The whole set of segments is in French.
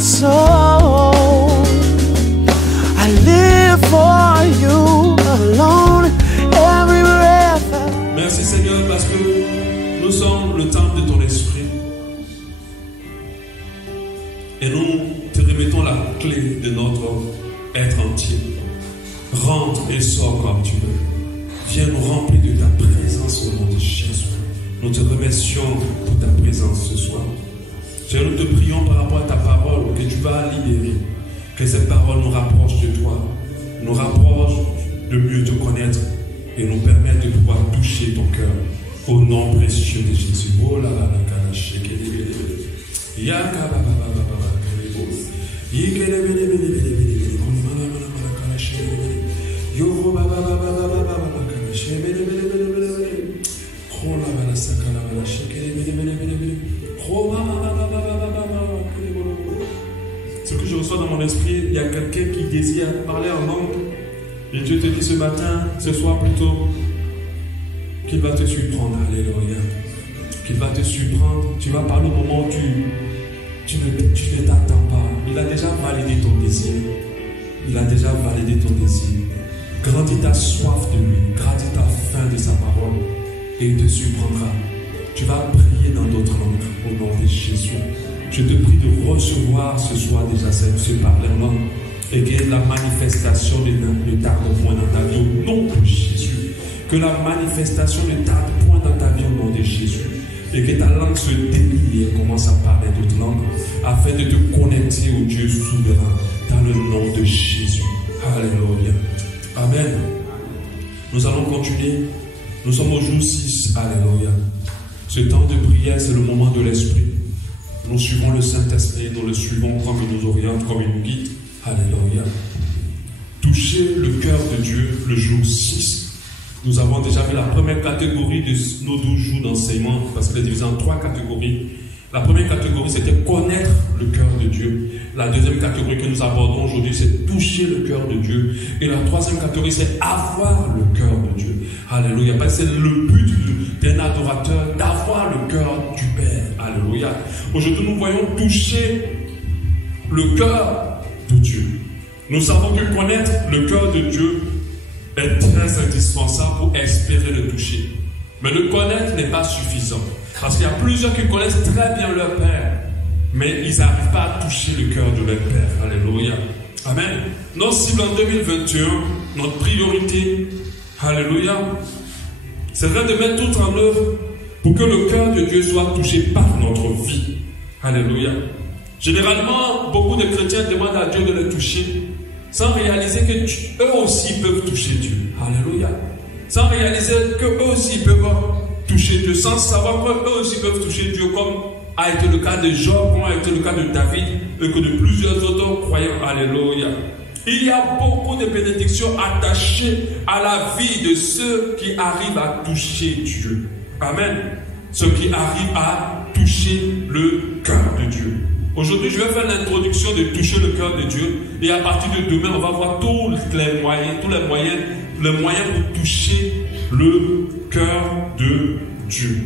my soul. I live for you alone, every breath. Merci Seigneur parce que nous sommes le temple de ton esprit. Et nous te remettons la clé de notre être entier. Rentre et sors comme tu veux. Viens nous remplir de ta présence au nom de Jésus. Nous te remercions pour ta présence ce soir. Seigneur, nous te prions par rapport à ta parole que tu vas libérer. Que cette parole nous rapproche de toi, nous rapproche de mieux te connaître et nous permette de pouvoir toucher ton cœur au nom précieux de Jésus. Oh là là là, ce que je reçois dans mon esprit, il y a quelqu'un qui désire parler en langue. Et Dieu te dit ce matin, ce soir plutôt, qu'il va te surprendre. Alléluia. Qu'il va te surprendre. Tu vas parler au moment où tu ne t'attends pas. Il a déjà validé ton désir. Il a déjà validé ton désir. Grandis ta soif de lui. Grandis ta faim de sa parole. Et il te surprendra. Tu vas prier dans d'autres langues au nom de Jésus. Je te prie de recevoir ce soir déjà ce parler en langue et qu'il y ait la manifestation ne tarde point dans ta vie au nom de Jésus. Que la manifestation ne tarde point dans ta vie au nom de Jésus. Et que ta langue se déplie et commence à parler d'autres langues afin de te connecter au Dieu souverain dans le nom de Jésus. Alléluia. Amen. Nous allons continuer. Nous sommes au jour 6. Alléluia. Ce temps de prière, c'est le moment de l'Esprit. Nous suivons le Saint-Esprit, nous le suivons comme il nous oriente, comme il nous guide. Alléluia. Toucher le cœur de Dieu le jour 6. Nous avons déjà vu la première catégorie de nos 12 jours d'enseignement, parce qu'elle est divisée en 3 catégories. La première catégorie, c'était connaître le cœur de Dieu. La deuxième catégorie que nous abordons aujourd'hui, c'est toucher le cœur de Dieu. Et la troisième catégorie, c'est avoir le cœur de Dieu. Alléluia. Parce que c'est le but d'un adorateur, d'avoir le cœur du Père. Alléluia. Aujourd'hui, nous voyons toucher le cœur de Dieu. Nous savons que connaître le cœur de Dieu est très indispensable pour espérer le toucher. Mais le connaître n'est pas suffisant. Parce qu'il y a plusieurs qui connaissent très bien leur Père, mais ils n'arrivent pas à toucher le cœur de leur Père. Alléluia. Amen. Notre cible en 2021, notre priorité, alléluia, c'est vrai de mettre tout en œuvre pour que le cœur de Dieu soit touché par notre vie. Alléluia. Généralement, beaucoup de chrétiens demandent à Dieu de le toucher sans réaliser que eux aussi peuvent toucher Dieu. Alléluia. Sans réaliser que eux aussi peuvent toucher Dieu, sans savoir qu'eux aussi peuvent toucher Dieu, comme a été le cas de Job, comme a été le cas de David, et que de plusieurs autres croyants. Alléluia. Il y a beaucoup de bénédictions attachées à la vie de ceux qui arrivent à toucher Dieu. Amen. Ceux qui arrivent à toucher le cœur de Dieu. Aujourd'hui, je vais faire l'introduction de toucher le cœur de Dieu. Et à partir de demain, on va voir tous les moyens pour toucher le cœur de Dieu.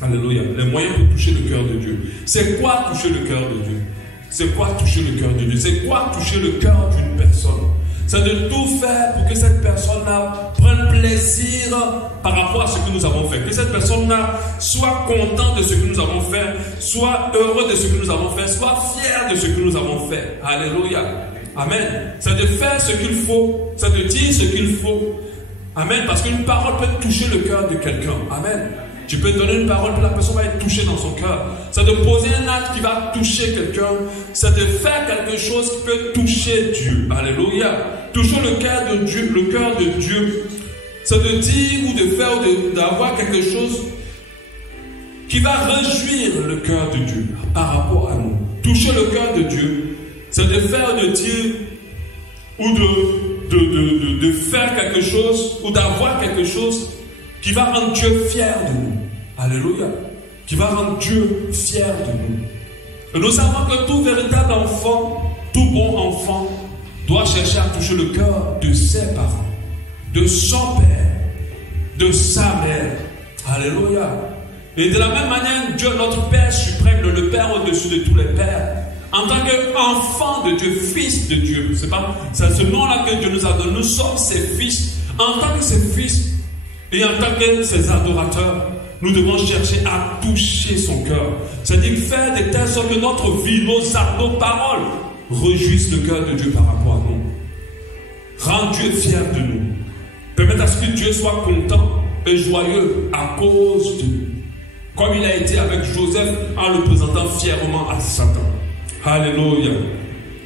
Alléluia. Les moyens pour toucher le cœur de Dieu. C'est quoi toucher le cœur de Dieu? C'est quoi toucher le cœur de Dieu? C'est quoi toucher le cœur d'une personne? C'est de tout faire pour que cette personne-là prenne plaisir par rapport à ce que nous avons fait. Que cette personne-là soit contente de ce que nous avons fait, soit heureux de ce que nous avons fait, soit fier de ce que nous avons fait. Alléluia. Amen. C'est de faire ce qu'il faut, c'est de dire ce qu'il faut. Amen. Parce qu'une parole peut toucher le cœur de quelqu'un. Amen. Tu peux donner une parole, puis la personne va être touchée dans son cœur. C'est de poser un acte qui va toucher quelqu'un. C'est de faire quelque chose qui peut toucher Dieu. Alléluia. Toucher le cœur de Dieu, le cœur de Dieu. C'est de dire ou de faire ou d'avoir quelque chose qui va réjouir le cœur de Dieu par rapport à nous. Toucher le cœur de Dieu, c'est de faire, de dire ou de faire quelque chose ou d'avoir quelque chose qui va rendre Dieu fier de nous. Alléluia. Qui va rendre Dieu fier de nous. Et nous savons que tout véritable enfant, tout bon enfant, doit chercher à toucher le cœur de ses parents, de son père, de sa mère. Alléluia. Et de la même manière, Dieu, notre Père suprême, le Père au-dessus de tous les pères, En tant qu'enfant de Dieu, fils de Dieu. C'est ce nom-là que Dieu nous a donné. Nous sommes ses fils. En tant que ses fils et en tant que ses adorateurs, nous devons chercher à toucher son cœur. C'est-à-dire faire de telle sorte que notre vie, nos actes, nos paroles réjouissent le cœur de Dieu par rapport à nous. Rends Dieu fier de nous. Permettre à ce que Dieu soit content et joyeux à cause de nous. Comme il a été avec Joseph en le présentant fièrement à Satan. Alléluia.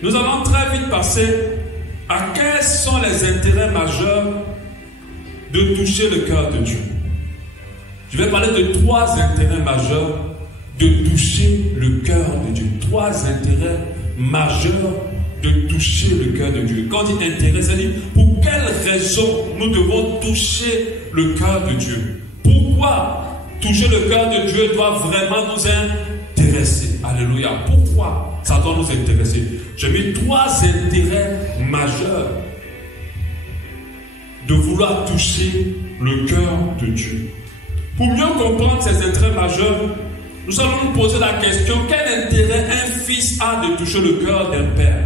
Nous allons très vite passer à quels sont les intérêts majeurs de toucher le cœur de Dieu. Je vais parler de 3 intérêts majeurs de toucher le cœur de Dieu. 3 intérêts majeurs de toucher le cœur de Dieu. Quand on dit intérêt, c'est-à-dire pour quelles raisons nous devons toucher le cœur de Dieu. Pourquoi toucher le cœur de Dieu doit vraiment nous intéresser. Alléluia. Pourquoi ça doit nous intéresser? J'ai mis 3 intérêts majeurs de vouloir toucher le cœur de Dieu. Pour mieux comprendre ces intérêts majeurs, nous allons nous poser la question: quel intérêt un fils a de toucher le cœur d'un père?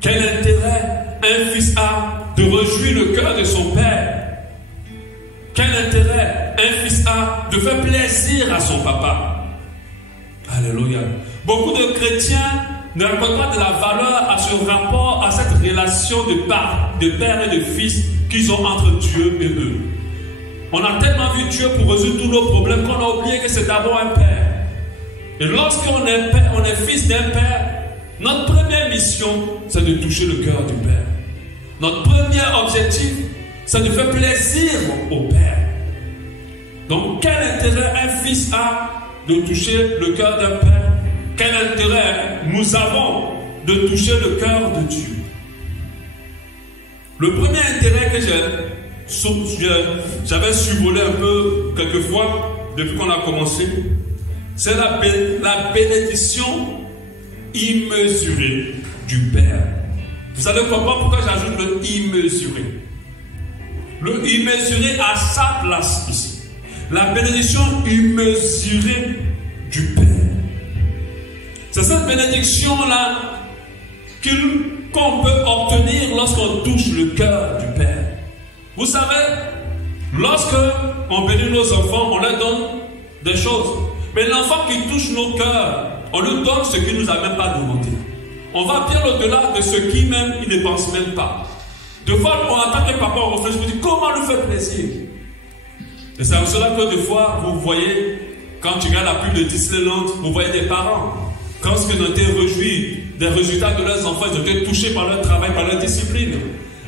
Quel intérêt un fils a de réjouir le cœur de son père? Quel intérêt un fils a de faire plaisir à son papa? Alléluia. Beaucoup de chrétiens ne racontent pas de la valeur à ce rapport, à cette relation de père et de fils qu'ils ont entre Dieu et eux. On a tellement vu Dieu pour résoudre tous nos problèmes qu'on a oublié que c'est d'abord un père. Et lorsqu'on est père, on est fils d'un père, notre première mission, c'est de toucher le cœur du père. Notre premier objectif, c'est de faire plaisir au père. Donc, quel intérêt un fils a de toucher le cœur d'un père? Quel intérêt nous avons de toucher le cœur de Dieu? Le premier intérêt que j'avais survolé un peu quelquefois depuis qu'on a commencé, c'est la bénédiction immesurée du Père. Vous allez comprendre pourquoi j'ajoute le immesuré. Le immesuré a sa place ici. La bénédiction immesurée du Père. C'est cette bénédiction-là qu'on peut obtenir lorsqu'on touche le cœur du Père. Vous savez, lorsque on bénit nos enfants, on leur donne des choses. Mais l'enfant qui touche nos cœurs, on lui donne ce qu'il ne nous a même pas demandé. On va bien au-delà de ce qu'il même, il ne pense même pas. De fois, en tant que papa, on réfléchit, on dit comment lui faire plaisir. Et c'est pour cela que des fois, vous voyez, quand tu regardes la pub de Disneyland, vous voyez des parents, quand ils ont été réjouis des résultats de leurs enfants, ils ont été touchés par leur travail, par leur discipline.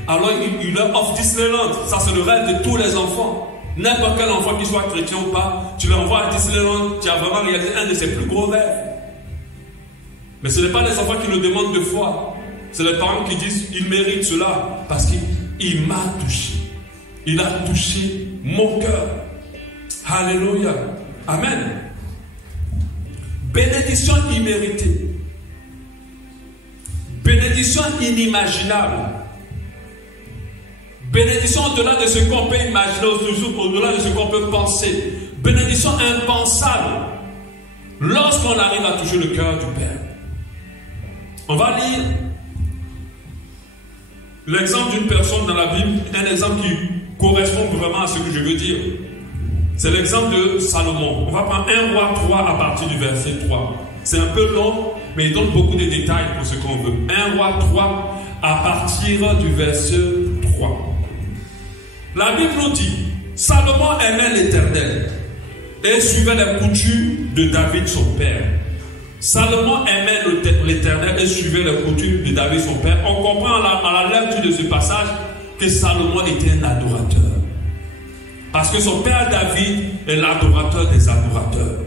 Alors ils leur offrent Disneyland. Ça, c'est le rêve de tous les enfants. N'importe quel enfant, qu'il soit chrétien ou pas, tu l'envoies à Disneyland, tu as vraiment réalisé un de ses plus gros rêves. Mais ce n'est pas les enfants qui le demandent deux fois. C'est les parents qui disent, il mérite cela parce qu'il m'a touché. Il a touché mon cœur. Alléluia. Amen. Bénédiction imméritée. Bénédiction inimaginable. Bénédiction au-delà de ce qu'on peut imaginer, au-delà de ce qu'on peut penser. Bénédiction impensable. Lorsqu'on arrive à toucher le cœur du Père. On va lire l'exemple d'une personne dans la Bible, un exemple qui correspond vraiment à ce que je veux dire. C'est l'exemple de Salomon. On va prendre 1 Roi 3 à partir du verset 3. C'est un peu long, mais il donne beaucoup de détails pour ce qu'on veut. 1 Roi 3 à partir du verset 3. La Bible nous dit, Salomon aimait l'Éternel et suivait les coutumes de David son père. Salomon aimait l'Éternel et suivait les coutumes de David son père. On comprend à la lecture de ce passage que Salomon était un adorateur. Parce que son père David est l'adorateur des adorateurs.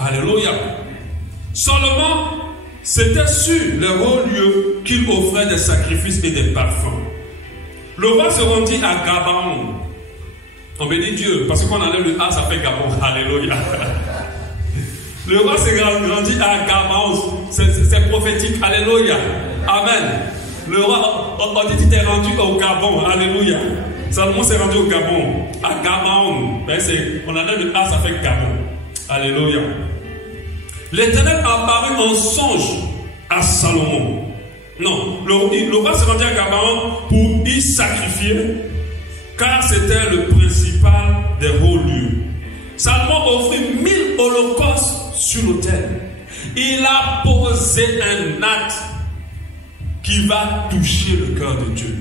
Alléluia. Salomon, c'était sur les hauts lieux qu'il offrait des sacrifices et des parfums. Le roi se rendit à Gabaon. On bénit Dieu, parce qu'on enlève le A, ça fait Gabon. Alléluia. Le roi s'est grandi à Gabaon. C'est prophétique. Alléluia. Amen. Le roi, on dit qu'il est rendu au Gabon. Alléluia. Salomon s'est rendu au Gabon. À Gabaon. On enlève le A, ça fait Gabon. Alléluia. L'Éternel apparut en songe à Salomon. Non, le roi se rendit à Gabaon pour y sacrifier, car c'était le principal des hauts lieux. Salomon offrit 1000 holocaustes sur l'autel. Il a posé un acte qui va toucher le cœur de Dieu.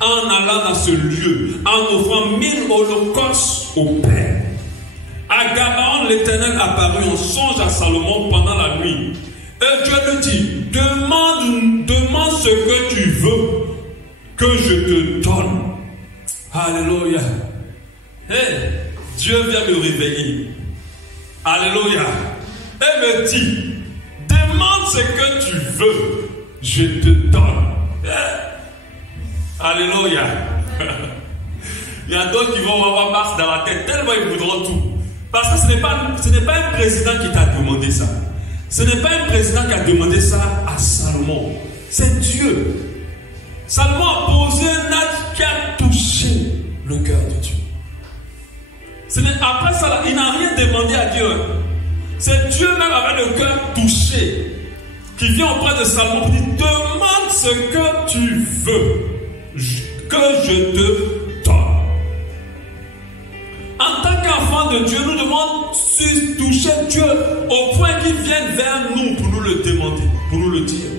En allant dans ce lieu, en offrant 1000 holocaustes au Père. À Gabaon, l'Éternel apparut en songe à Salomon pendant la nuit. Et Dieu lui dit, demande ce que tu veux, que je te donne. Alléluia. Hey, Dieu vient me réveiller. Alléluia. Et me dit, demande ce que tu veux, je te donne. Hey. Alléluia. Il y a d'autres qui vont avoir marre dans la tête, tellement ils voudront tout. Parce que ce n'est pas un président qui t'a demandé ça. Ce n'est pas un président qui a demandé ça à Salomon. C'est Dieu. Salomon a posé un acte qui a touché le cœur de Dieu. Après ça, il n'a rien demandé à Dieu. C'est Dieu même avec le cœur touché qui vient auprès de Salomon pour dire, demande ce que tu veux, que je te donne. En tant qu'enfant de Dieu, nous devons toucher Dieu au point qu'il vienne vers nous pour nous le demander, pour nous le dire.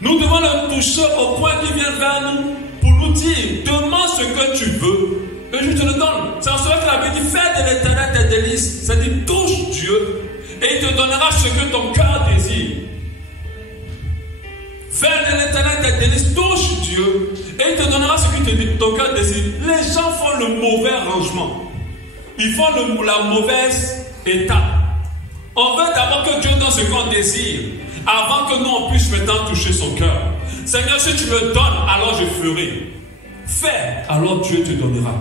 Nous devons le toucher au point qu'il vienne vers nous pour nous dire, demande ce que tu veux et je te le donne. C'est en cela qu'il avait dit, fais de l'Éternel tes délices. C'est-à-dire, touche Dieu et il te donnera ce que ton cœur désire. Fais de l'Éternel tes délices, touche Dieu et il te donnera ce que ton cœur désire. Les gens font le mauvais rangement. Ils font la mauvaise étape. On veut d'abord que Dieu donne ce qu'on désire, avant que nous on puisse maintenant toucher son cœur. Seigneur, si tu me donnes, alors je ferai. Fais, alors Dieu te donnera.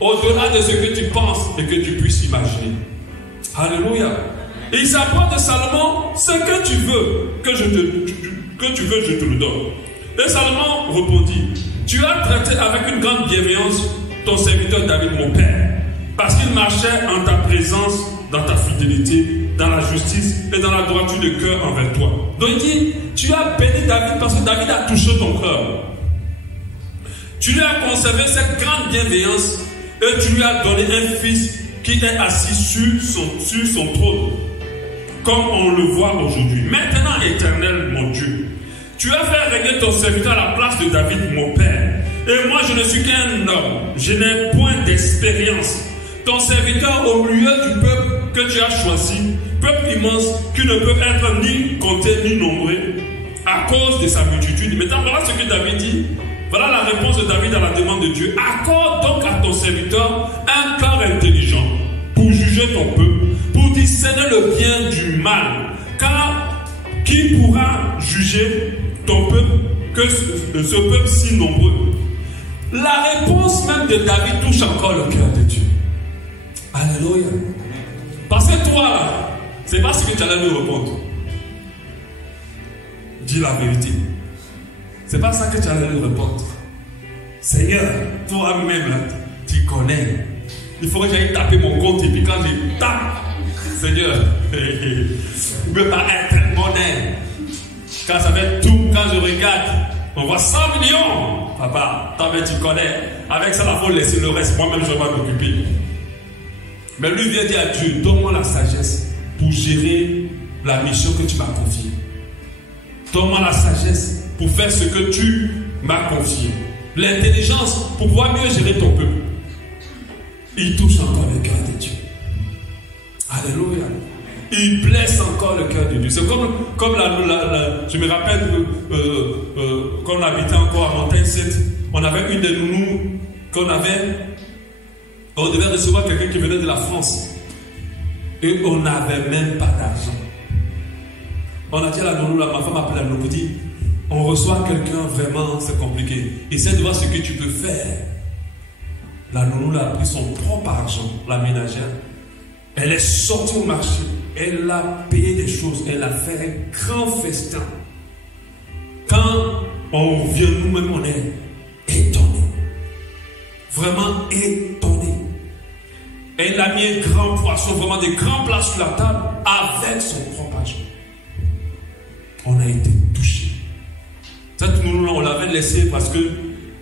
Au-delà de ce que tu penses et que tu puisses imaginer. Alléluia. Il s'apporte de Salomon, ce que tu veux, je te le donne. Et Salomon répondit, tu as traité avec une grande bienveillance ton serviteur David, mon père, parce qu'il marchait en ta présence, dans ta fidélité, dans la justice et dans la droiture de cœur envers toi. Donc il dit, tu as béni David parce que David a touché ton cœur. Tu lui as conservé cette grande bienveillance et tu lui as donné un fils qui est assis sur son trône, comme on le voit aujourd'hui. Maintenant, Éternel, mon Dieu, tu as fait régner ton serviteur à la place de David, mon père. Et moi, je ne suis qu'un homme. Je n'ai point d'expérience. Ton serviteur au milieu du peuple que tu as choisi, peuple immense qui ne peut être ni compté ni nombré à cause de sa multitude. Maintenant, voilà ce que David dit. Voilà la réponse de David à la demande de Dieu. Accorde donc à ton serviteur un cœur intelligent pour juger ton peuple, pour discerner le bien du mal. Car qui pourra juger ton peuple que ce peuple si nombreux? La réponse même de David touche encore le cœur de Dieu. Alléluia. Parce que toi, là, c'est pas ce que tu allais lui répondre. Dis la vérité. C'est pas ça que tu allais lui répondre. Seigneur, toi-même, là, tu connais. Il faudrait que j'aille taper mon compte et puis quand je tape, Seigneur, il ne peut pas être monnaie. Quand ça fait tout, quand je regarde, on voit 100 millions. Papa, toi-même tu connais. Avec ça, il faut laisser le reste. Moi-même, je vais m'occuper. Mais lui vient dire à Dieu, donne-moi la sagesse pour gérer la mission que tu m'as confiée. Donne-moi la sagesse pour faire ce que tu m'as confié. L'intelligence pour pouvoir mieux gérer ton peuple. Il touche encore le cœur de Dieu. Alléluia. Il blesse encore le cœur de Dieu. C'est comme je me rappelle quand on habitait encore à Montagne 7, on avait une de nounous qu'on avait. On devait recevoir quelqu'un qui venait de la France. Et on n'avait même pas d'argent. On a dit à la nounou, ma femme appelé la nounou pour dire, on reçoit quelqu'un vraiment, c'est compliqué. Essaie de voir ce que tu peux faire. La nounou a pris son propre argent, la ménagère. Elle est sortie au marché. Elle a payé des choses. Elle a fait un grand festin. Quand on vient nous-mêmes, on est étonnés. Vraiment étonnés. Et il a mis un grand poisson, vraiment des grands plats sur la table, avec son propre argent. On a été touchés. Nous, on l'avait laissé parce que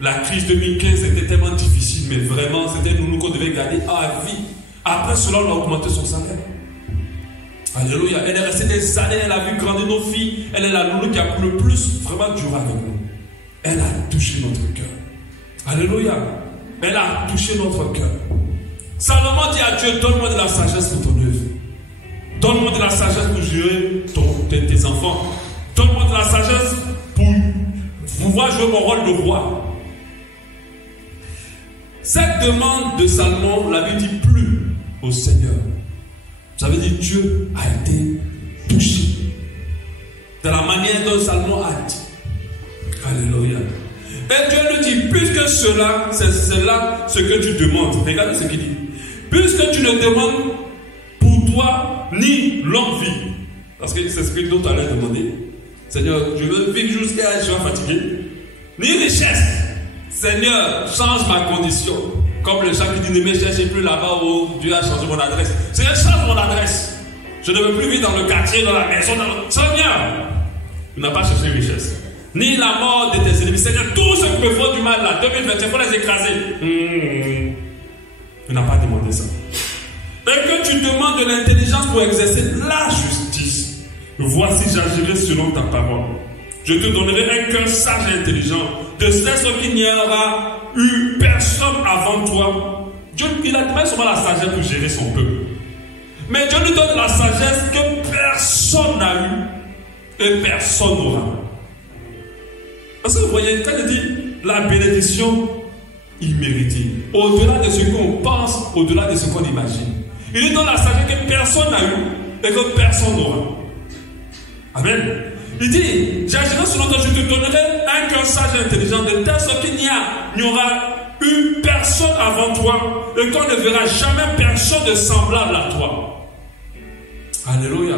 la crise 2015 était tellement difficile, mais vraiment, c'était nous qu'on devait garder à vie. Après cela, on a augmenté son salaire. Alléluia. Elle est restée des années, elle a vu grandir nos filles. Elle est la nounou qui a le plus vraiment duré avec nous. Elle a touché notre cœur. Alléluia. Elle a touché notre cœur. Salomon dit à Dieu, donne-moi de la sagesse pour ton œuvre. Donne-moi de la sagesse pour gérer tes enfants. Donne-moi de la sagesse pour pouvoir jouer mon rôle de roi. Cette demande de Salomon, la Bible dit plus au Seigneur. Ça veut dire Dieu a été touché. De la manière dont Salomon a dit. Alléluia. Et Dieu lui dit, puisque cela, c'est cela ce que tu demandes. Regardez ce qu'il dit. Puisque tu ne demandes pour toi ni longue vie. Parce que c'est ce que d'autres allaient demander. Seigneur, je veux vivre jusqu'à je suis fatigué. Ni richesse. Seigneur, change ma condition. Comme le chat qui dit, ne me cherchez plus là-bas où Dieu a changé mon adresse. Seigneur, change mon adresse. Je ne veux plus vivre dans le quartier, dans la maison. Seigneur, tu n'as pas cherché richesse. Ni la mort de tes ennemis. Seigneur, tous ceux qui me font du mal là, 2020, il faut les écraser. Tu n'as pas demandé ça. Et que tu demandes de l'intelligence pour exercer la justice. Voici, j'agirai selon ta parole. Je te donnerai un cœur sage et intelligent. De celle qu'il n'y aura eu personne avant toi. Dieu, il a demandé seulement la sagesse pour gérer son peuple. Mais Dieu lui donne la sagesse que personne n'a eu et personne n'aura. Parce que vous voyez, quand il dit la bénédiction imméritée, au-delà de ce qu'on pense, au-delà de ce qu'on imagine, il lui donne la sagesse que personne n'a eu et que personne n'aura. Amen. Il dit, j'agirai selon toi, je te donnerai un cœur sage et intelligent, de telle sorte qu'il n'y aura eu personne avant toi et qu'on ne verra jamais personne de semblable à toi. Alléluia.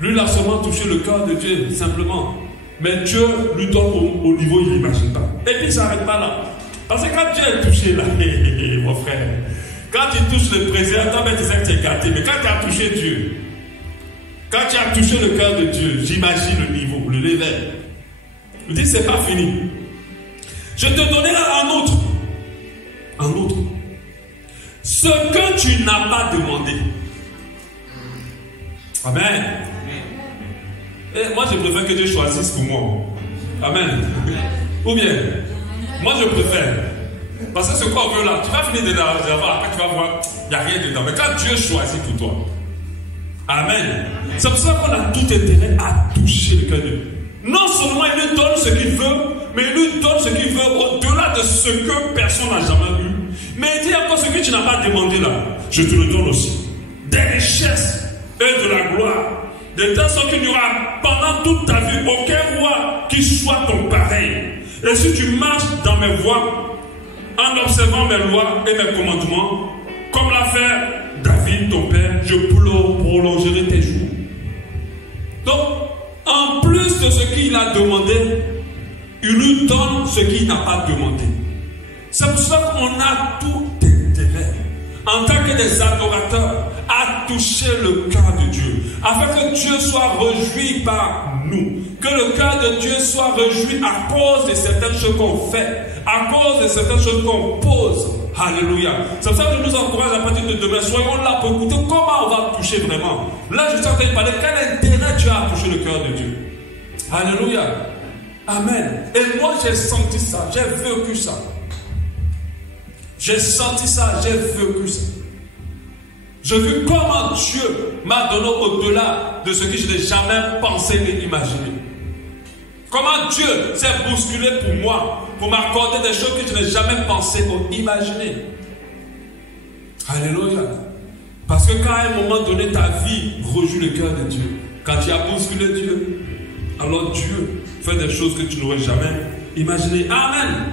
Lui, il a seulement touché le cœur de Dieu, simplement. Mais Dieu lui donne au niveau où il n'imagine pas. Et puis, ça n'arrête pas là. Parce que quand Dieu est touché là, mon frère, quand il touche le président, toi, tu sais que tu es gâté. Mais quand tu as touché Dieu, quand tu as touché le cœur de Dieu, j'imagine le niveau, le level. Je dis, c'est pas fini. Je te donnerai un autre. Un autre. Ce que tu n'as pas demandé. Amen. Et moi, je préfère que Dieu choisisse pour moi. Amen. Ou bien, moi, je préfère. Parce que ce qu'on veut là, tu vas finir de l'avoir, après tu vas voir, il n'y a rien dedans. Mais quand Dieu choisit pour toi, amen. C'est pour ça qu'on a tout intérêt à toucher le cœur de Dieu. Non seulement il lui donne ce qu'il veut, mais il lui donne ce qu'il veut au-delà de ce que personne n'a jamais eu. Mais il dit encore ce que tu n'as pas demandé là, je te le donne aussi. Des richesses et de la gloire. De telle sorte qu'il n'y aura pendant toute ta vie aucun roi qui soit ton pareil. Et si tu marches dans mes voies, en observant mes lois et mes commandements, comme l'a fait David, ton père, je prolongerai tes jours. Donc, en plus de ce qu'il a demandé, il lui donne ce qu'il n'a pas demandé. C'est pour ça qu'on a tout intérêt, en tant que des adorateurs, à toucher le cœur de Dieu, afin que Dieu soit réjoui par nous, que le cœur de Dieu soit réjoui à cause de certaines choses qu'on fait, à cause de certaines choses qu'on pose. Alléluia. C'est pour ça que je nous encourage à partir de demain, soyons là pour écouter comment on va toucher vraiment. Là, je suis en train de parler, quel intérêt tu as à toucher le cœur de Dieu. Alléluia. Amen. Et moi, j'ai senti ça, j'ai vécu ça. J'ai senti ça, j'ai vécu ça. J'ai vu comment Dieu m'a donné au-delà de ce que je n'ai jamais pensé et imaginé. Comment Dieu s'est bousculé pour moi, pour m'accorder des choses que je n'ai jamais pensé ou imaginé. Alléluia. Parce que quand à un moment donné, ta vie rejoue le cœur de Dieu, quand tu as bousculé Dieu, alors Dieu fait des choses que tu n'aurais jamais imaginées. Amen.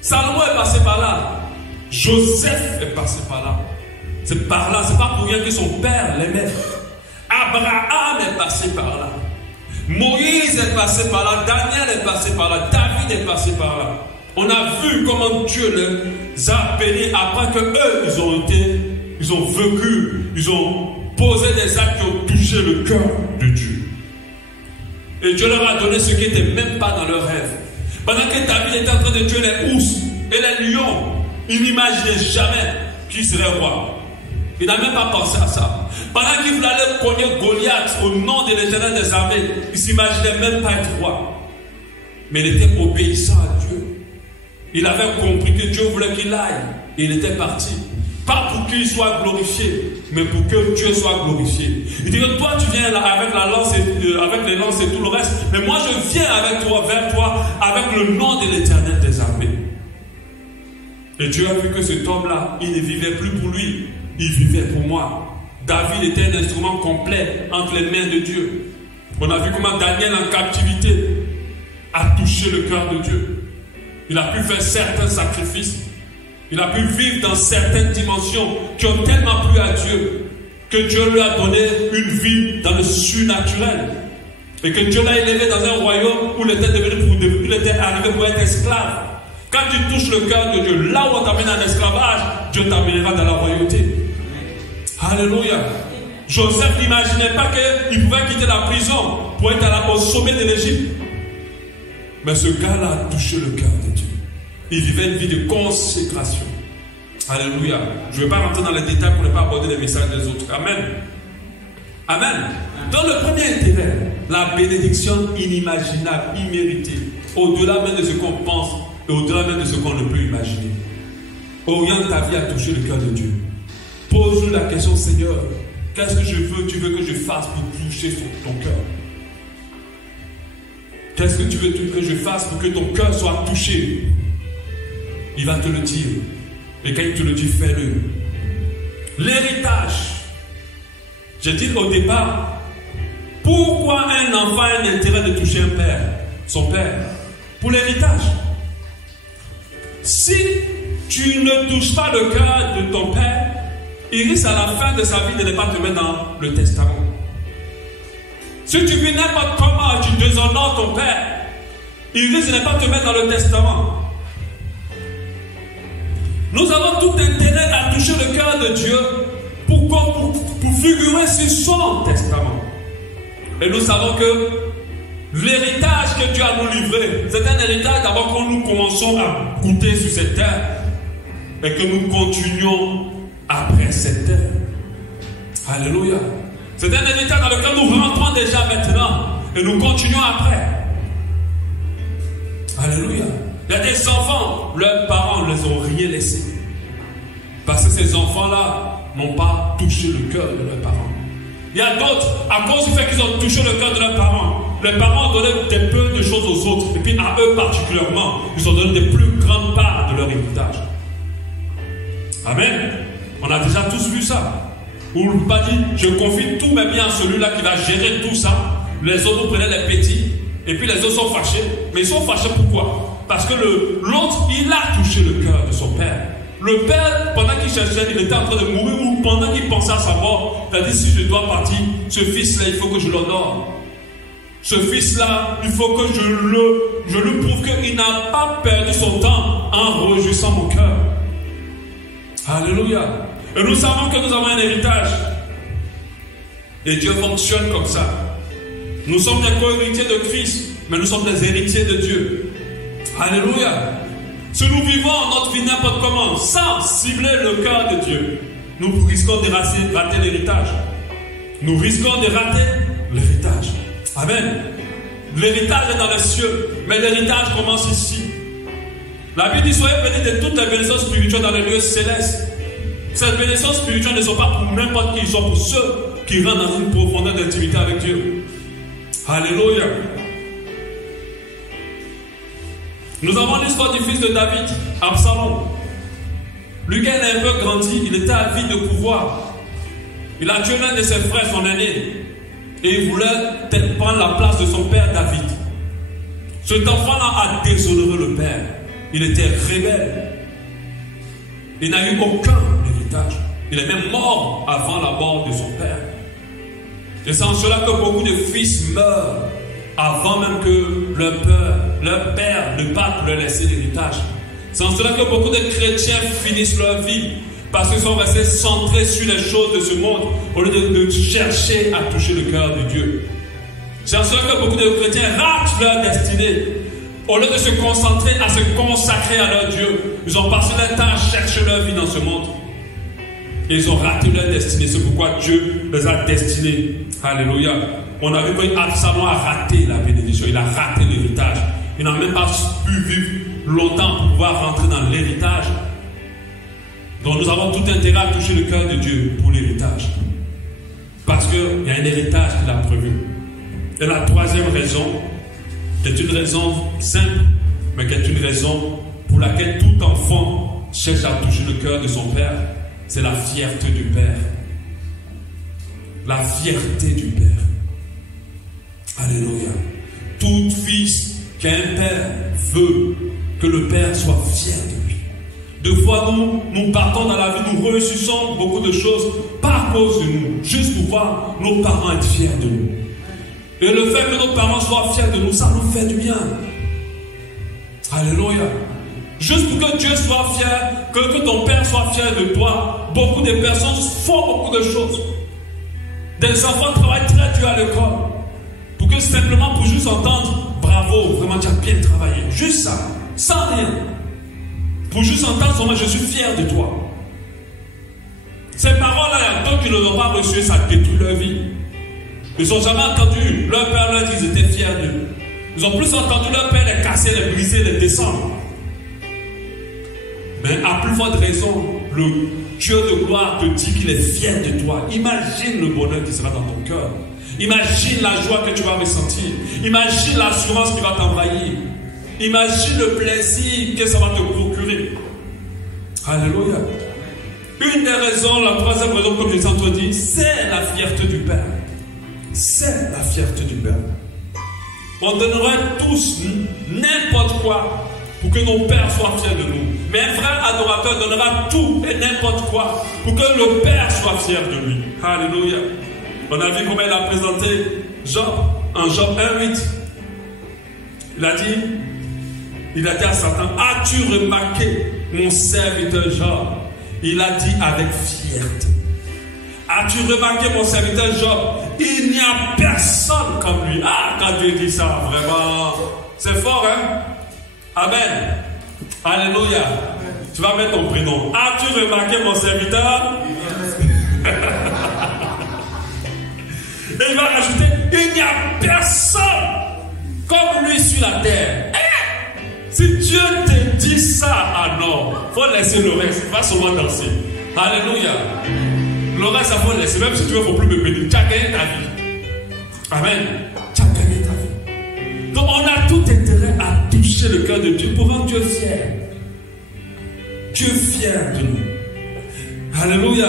Salomon est passé par là. Joseph est passé par là. C'est par là, c'est pas pour rien que son père l'aimait. Abraham est passé par là. Moïse est passé par là. Daniel est passé par là. David est passé par là. On a vu comment Dieu les a bénis après que eux, ils ont vécu, ils ont posé des actes qui ont touché le cœur de Dieu. Et Dieu leur a donné ce qui n'était même pas dans leur rêve. Pendant que David était en train de tuer les ours et les lions, il n'imaginait jamais qu'il serait roi. Il n'a même pas pensé à ça. Pendant qu'il voulait aller cogner Goliath au nom de l'Éternel des armées, il ne s'imaginait même pas être roi. Mais il était obéissant à Dieu. Il avait compris que Dieu voulait qu'il aille. Et il était parti. Pas pour qu'il soit glorifié, mais pour que Dieu soit glorifié. Il dit que toi tu viens là avec la lance avec les lances et tout le reste, mais moi je viens avec toi, vers toi, avec le nom de l'Éternel des armées. Et Dieu a vu que cet homme-là, il ne vivait plus pour lui, il vivait pour moi. David était un instrument complet entre les mains de Dieu. On a vu comment Daniel en captivité a touché le cœur de Dieu. Il a pu faire certains sacrifices. Il a pu vivre dans certaines dimensions qui ont tellement plu à Dieu que Dieu lui a donné une vie dans le surnaturel. Et que Dieu l'a élevé dans un royaume où il était arrivé pour être esclave. Quand tu touches le cœur de Dieu, là où on t'amène en esclavage, Dieu t'amènera dans la royauté. Alléluia. Joseph n'imaginait pas qu'il pouvait quitter la prison pour être au sommet de l'Égypte. Mais ce gars-là a touché le cœur de Dieu. Il vivait une vie de consécration. Alléluia. Je ne vais pas rentrer dans les détails pour ne pas aborder les messages des autres. Amen. Amen. Dans le premier intérêt, la bénédiction inimaginable, imméritée, au-delà même de ce qu'on pense et au-delà même de ce qu'on ne peut imaginer. Oriente ta vie à toucher le cœur de Dieu. Pose-lui la question, Seigneur, qu'est-ce que tu veux que je fasse pour toucher ton cœur? Qu'est-ce que tu veux que je fasse pour que ton cœur soit touché? Il va te le dire. Et quand il te le dit, fais-le. L'héritage. J'ai dit au départ, pourquoi un enfant a un intérêt de toucher un père, son père? Pour l'héritage. Si tu ne touches pas le cœur de ton père, il risque à la fin de sa vie de ne pas te mettre dans le testament. Si tu vis n'importe comment, tu déshonores ton père, il risque de ne pas te mettre dans le testament. Nous avons tout intérêt à toucher le cœur de Dieu pour figurer sur son testament. Et nous savons que l'héritage que Dieu a nous livré, c'est un héritage d'abord que nous commençons à goûter sur cette terre et que nous continuons après cette terre. Alléluia. C'est un héritage dans lequel nous rentrons déjà maintenant et nous continuons après. Alléluia. Il y a des enfants, leurs parents ne les ont rien laissé. Parce que ces enfants-là n'ont pas touché le cœur de leurs parents. Il y a d'autres, à cause du fait qu'ils ont touché le cœur de leurs parents, les parents ont donné des peu de choses aux autres. Et puis à eux particulièrement, ils ont donné des plus grandes parts de leur héritage. Amen. On a déjà tous vu ça. Où le papa dit, je confie tous mes biens à celui-là qui va gérer tout ça. Les autres, vous prenez les petits. Et puis les autres sont fâchés. Mais ils sont fâchés pourquoi? Parce que l'autre, il a touché le cœur de son père. Le père, pendant qu'il cherchait, il était en train de mourir, ou pendant qu'il pensait à sa mort, il a dit, si je dois partir, ce fils-là, il faut que je l'honore. Ce fils-là, il faut que je lui prouve qu'il n'a pas perdu son temps en réjouissant mon cœur. Alléluia. Et nous savons que nous avons un héritage. Et Dieu fonctionne comme ça. Nous sommes des co-héritiers de Christ, mais nous sommes des héritiers de Dieu. Alléluia. Si nous vivons notre vie n'importe comment, sans cibler le cœur de Dieu, nous risquons de rater l'héritage. Nous risquons de rater l'héritage. Amen. L'héritage est dans les cieux, mais l'héritage commence ici. La Bible dit, soyez bénis de toutes les bénédictions spirituelles dans les lieux célestes. Ces bénédictions spirituelles ne sont pas pour n'importe qui, ils sont pour ceux qui rentrent dans une profondeur d'intimité avec Dieu. Alléluia. Nous avons l'histoire du fils de David, Absalom. Lui, quand il a un peu grandi, il était avide de pouvoir. Il a tué l'un de ses frères, son aîné. Et il voulait prendre la place de son père David. Cet enfant-là a déshonoré le père. Il était rebelle. Il n'a eu aucun héritage. Il est même mort avant la mort de son père. Et c'est en cela que beaucoup de fils meurent avant même que leur père ne parte pour leur laisser l'héritage. C'est en cela que beaucoup de chrétiens finissent leur vie, parce qu'ils sont restés centrés sur les choses de ce monde, au lieu de chercher à toucher le cœur de Dieu. C'est en cela que beaucoup de chrétiens ratent leur destinée. Au lieu de se concentrer à se consacrer à leur Dieu, ils ont passé leur temps à chercher leur vie dans ce monde. Et ils ont raté leur destinée. C'est pourquoi Dieu les a destinés. Alléluia. On a vu qu'Absalom a raté la bénédiction. Il a raté l'héritage. Il n'a même pas pu vivre longtemps pour pouvoir rentrer dans l'héritage. Donc nous avons tout intérêt à toucher le cœur de Dieu pour l'héritage. Parce qu'il y a un héritage qu'il a prévu. Et la troisième raison, qui est une raison simple, mais qui est une raison pour laquelle tout enfant cherche à toucher le cœur de son père, c'est la fierté du père. La fierté du père. Alléluia. Tout fils qui a un père veut que le père soit fier de lui. Deux fois, nous partons dans la vie, nous réussissons beaucoup de choses, pas à cause de nous, juste pour voir nos parents être fiers de nous. Et le fait que nos parents soient fiers de nous, ça nous fait du bien. Alléluia. Juste pour que Dieu soit fier, que ton père soit fier de toi, beaucoup de personnes font beaucoup de choses. Des enfants travaillent très dur à l'école, pour que simplement pour juste entendre bravo, vraiment tu as bien travaillé. Juste ça, sans rien. Pour juste entendre seulement je suis fier de toi. Ces paroles-là, il y a d'autres qui ne l'ont pas reçu, ça détruit leur vie. Ils n'ont jamais entendu leur père leur dire qu'ils étaient fiers d'eux. Ils ont plus entendu leur père les casser, les briser, les descendre. Mais à plus forte raison, le Dieu de gloire te dit qu'il est fier de toi. Imagine le bonheur qui sera dans ton cœur. Imagine la joie que tu vas ressentir. Imagine l'assurance qui va t'envahir. Imagine le plaisir que ça va te procurer. Alléluia. Une des raisons, la troisième raison, comme je les ai dit, c'est la fierté du Père. C'est la fierté du Père. On donnerait tous n'importe quoi pour que nos pères soient fiers de nous. Mais un frère adorateur donnera tout et n'importe quoi pour que le Père soit fier de lui. Alléluia. On a vu comment il a présenté Job en Job 1:8. Il a dit à Satan, as-tu remarqué mon serviteur Job? Il a dit avec fierté. As-tu remarqué mon serviteur Job? Il n'y a personne comme lui. Ah, quand Dieu dit ça, vraiment, c'est fort, hein? Amen. Alléluia. Tu vas mettre ton prénom. As-tu remarqué mon serviteur? Et il va rajouter, il n'y a personne comme lui sur la terre. Si Dieu te dit ça, alors, il faut laisser le reste. Il va seulement danser. Alléluia. Le reste, il faut laisser. Même si tu veux, il ne faut plus me bénir. Tu as gagné ta vie. Amen. Tu as gagné ta vie. Donc, on a tout intérêt à toucher le cœur de Dieu pour rendre Dieu fier. Dieu fier de nous. Alléluia.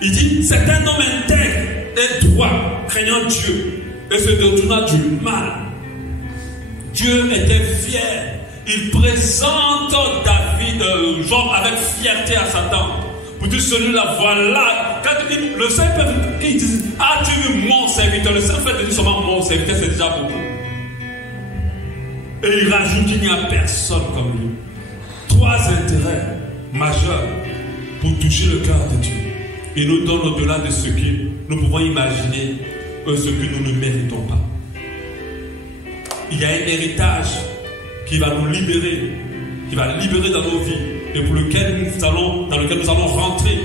Il dit, c'est un homme intègre et droit, craignant Dieu, et se détournant du mal. Dieu était fier. Il présente David, Job, avec fierté à Satan. Pour dire celui-là, voilà. Quand il dit, le Saint-Père, il dit, as-tu vu mon serviteur? Le Saint-Père dit seulement mon serviteur, c'est déjà beaucoup. Et il rajoute qu'il n'y a personne comme lui. Trois intérêts majeurs pour toucher le cœur de Dieu. Il nous donne au-delà de ce que nous pouvons imaginer, ce que nous ne méritons pas. Il y a un héritage qui va nous libérer, qui va libérer dans nos vies, et pour lequel dans lequel nous allons rentrer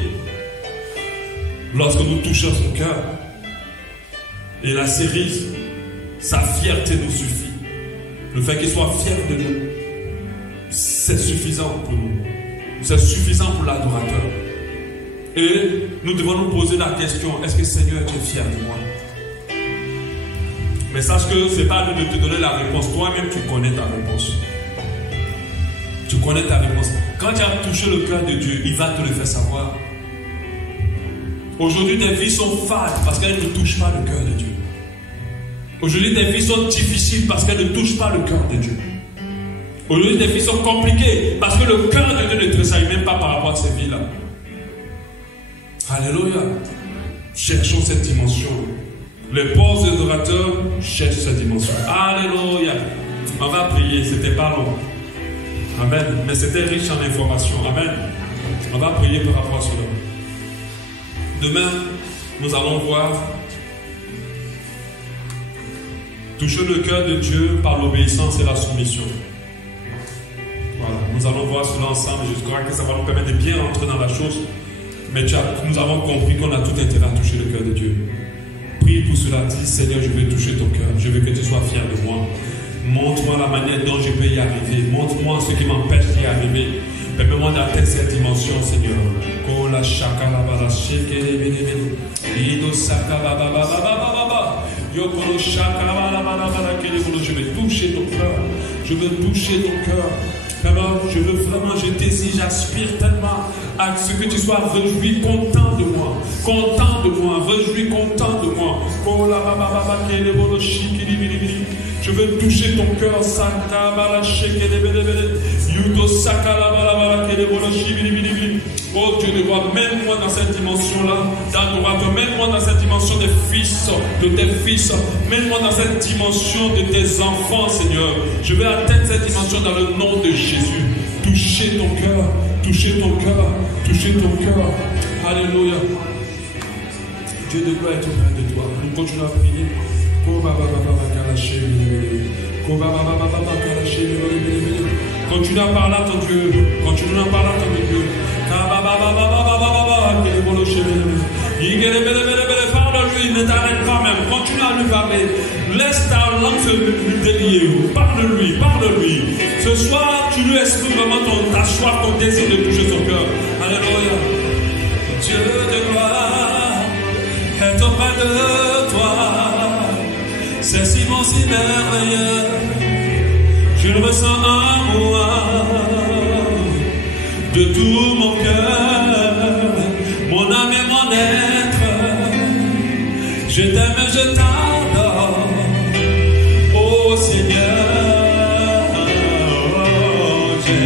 lorsque nous touchons son cœur. Et la cerise, sa fierté nous suffit. Le fait qu'il soit fier de nous, c'est suffisant pour nous. C'est suffisant pour l'adorateur. Et nous devons nous poser la question, est-ce que Seigneur, tu es fier de moi? Mais sache que ce n'est pas à lui de te donner la réponse. Toi-même, tu connais ta réponse. Tu connais ta réponse. Quand tu as touché le cœur de Dieu, il va te le faire savoir. Aujourd'hui, des vies sont fades parce qu'elles ne touchent pas le cœur de Dieu. Aujourd'hui, des vies sont difficiles parce qu'elles ne touchent pas le cœur de Dieu. Aujourd'hui, des vies sont compliquées parce que le cœur de Dieu ne tressaille même pas par rapport à ces vies-là. Alléluia. Cherchons cette dimension. Les pauvres adorateurs cherchent cette dimension. Alléluia. On va prier, c'était pas long. Amen. Mais c'était riche en informations. Amen. On va prier par rapport à cela. Demain, nous allons voir toucher le cœur de Dieu par l'obéissance et la soumission. Voilà, nous allons voir cela ensemble. Je crois que ça va nous permettre de bien rentrer dans la chose. Mais nous avons compris qu'on a tout intérêt à toucher le cœur de Dieu. Prie pour cela. Dis, Seigneur, je veux toucher ton cœur. Je veux que tu sois fier de moi. Montre-moi la manière dont je peux y arriver. Montre-moi ce qui m'empêche d'y arriver. Permets-moi d'atteindre cette dimension, Seigneur. Je veux toucher ton cœur. Je veux toucher ton cœur. Je veux vraiment, je désire, j'aspire tellement à ce que tu sois réjoui, content de moi. Content de moi, réjoui, content de moi. Je veux toucher ton cœur. Oh Dieu de gloire, mène-moi dans cette dimension-là, d'adorateur, mène-moi dans cette dimension des fils, de tes fils, mène-moi dans cette dimension de tes enfants, Seigneur. Je veux atteindre cette dimension dans le nom de Jésus. Toucher ton cœur, toucher ton cœur, toucher ton cœur. Alléluia. Dieu de gloire est auprès de toi. Nous continuons à prier. Continue à parler à ton Dieu. Continue à parler à ton Dieu. Parle-lui, ne t'arrête pas même. Continue à lui parler. Laisse ta langue se délier. Parle-lui, parle-lui. Ce soir, tu lui exprimes vraiment ta soif, ton désir de toucher son cœur. Alléluia. Dieu de gloire est auprès de toi. C'est si bon, si merveilleux. Je le ressens en moi. De tout mon cœur, mon âme et mon être, je t'aime et je t'adore, oh Seigneur, je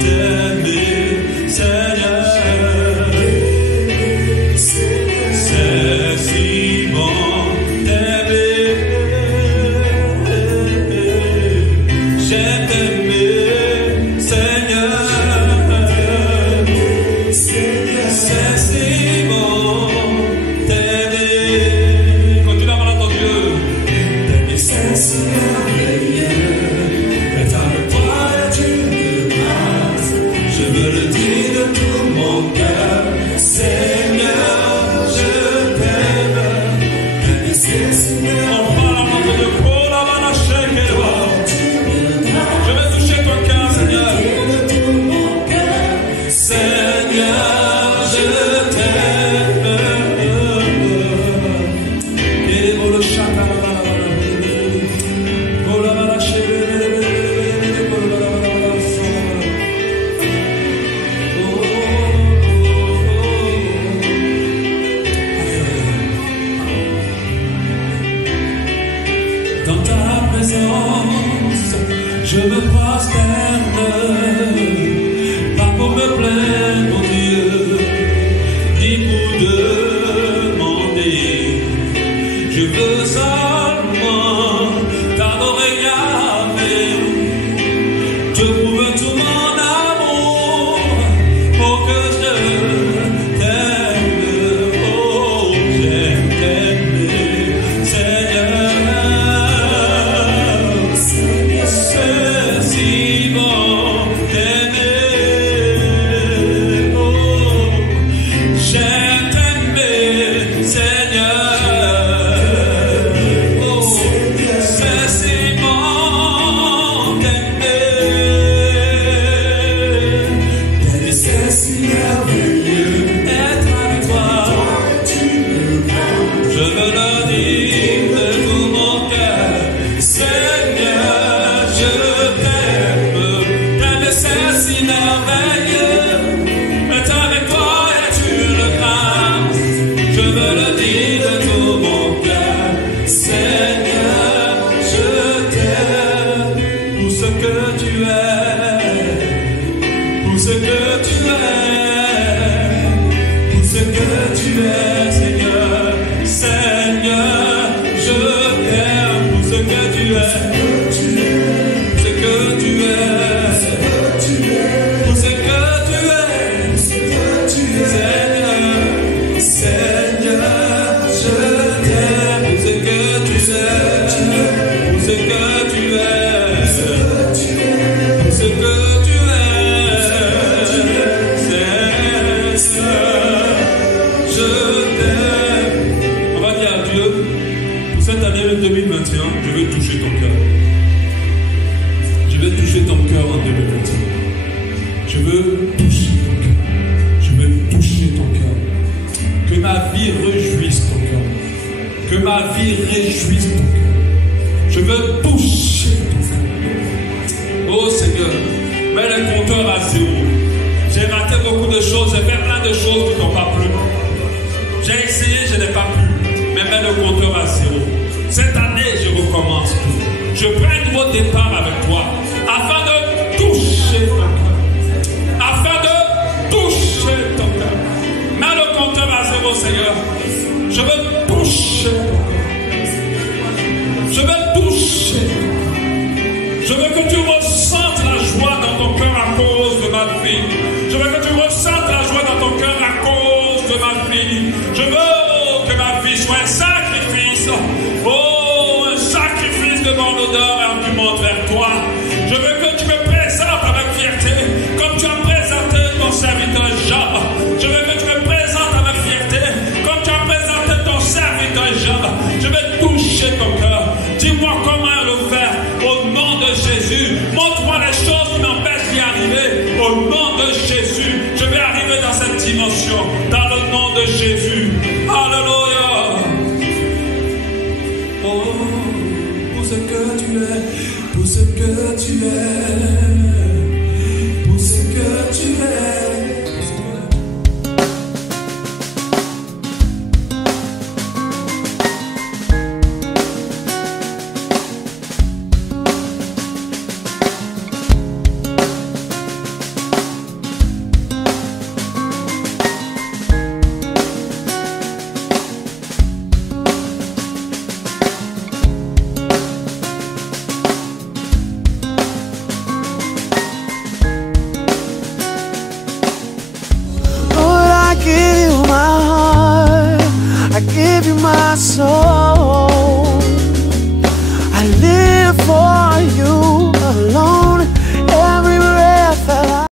t'aime, Seigneur, c'est si bon t'aimer, je t'aime, Seigneur. Je me prosterne, pas pour me plaindre, mon Dieu, ni pour demander. Je veux seulement t'adorer, Yahvé, te prouver tout mon amour, pour que je t'aime, oh, j'aime t'aimer, Seigneur. C'est si bon t'aimer, oh, j'aime t'aimer, Seigneur, oh, c'est si bon t'aimer, c'est si merveilleux être avec toi, je me le dis de tout mon cœur, Seigneur. C'est si merveilleux, être avec toi est une grâce. Je me le dis de tout mon cœur, Seigneur, je t'aime pour ce que tu es, pour ce que tu es, pour ce que tu es, Seigneur, Seigneur. je t'aime. On va dire à Dieu, pour cette année 2021, je vais toucher ton cœur. Je vais toucher ton cœur en 2021. Je veux toucher ton cœur. Je veux toucher ton cœur. Que ma vie réjouisse ton cœur. Que ma vie réjouisse ton cœur. Je veux toucher ton cœur. Oh Seigneur, mets le compteur à zéro. J'ai raté beaucoup de choses, j'ai fait plein de choses qui n'ont pas plu. J'ai essayé, je n'ai pas pu. Mais mets le compteur à zéro. Cette année, je recommence tout. Je prends un nouveau départ avec toi afin de toucher ton cœur. Afin de toucher ton cœur. Mets le compteur à zéro, Seigneur. Je veux toucher ton cœur. Je veux toucher. Je veux que tu ressentes la joie dans ton cœur à cause de ma vie. Je veux que tu ressentes la joie dans ton cœur à cause de ma vie. Je veux que ma vie soit un sacrifice. Oh, un sacrifice de bonne odeur et argument vers toi. Je veux que tu me présentes avec fierté, comme tu as présenté ton serviteur Job. Je veux que tu me présentes avec fierté, comme tu as présenté ton serviteur Job. Je vais toucher ton cœur. Dis-moi comment le faire. Au nom de Jésus, montre-moi les choses qui m'empêchent d'y arriver. Au nom de Jésus, je vais arriver dans cette dimension. Dans le nom de Jésus. Alléluia. Oh, pour ce que tu es, pour ce que tu es.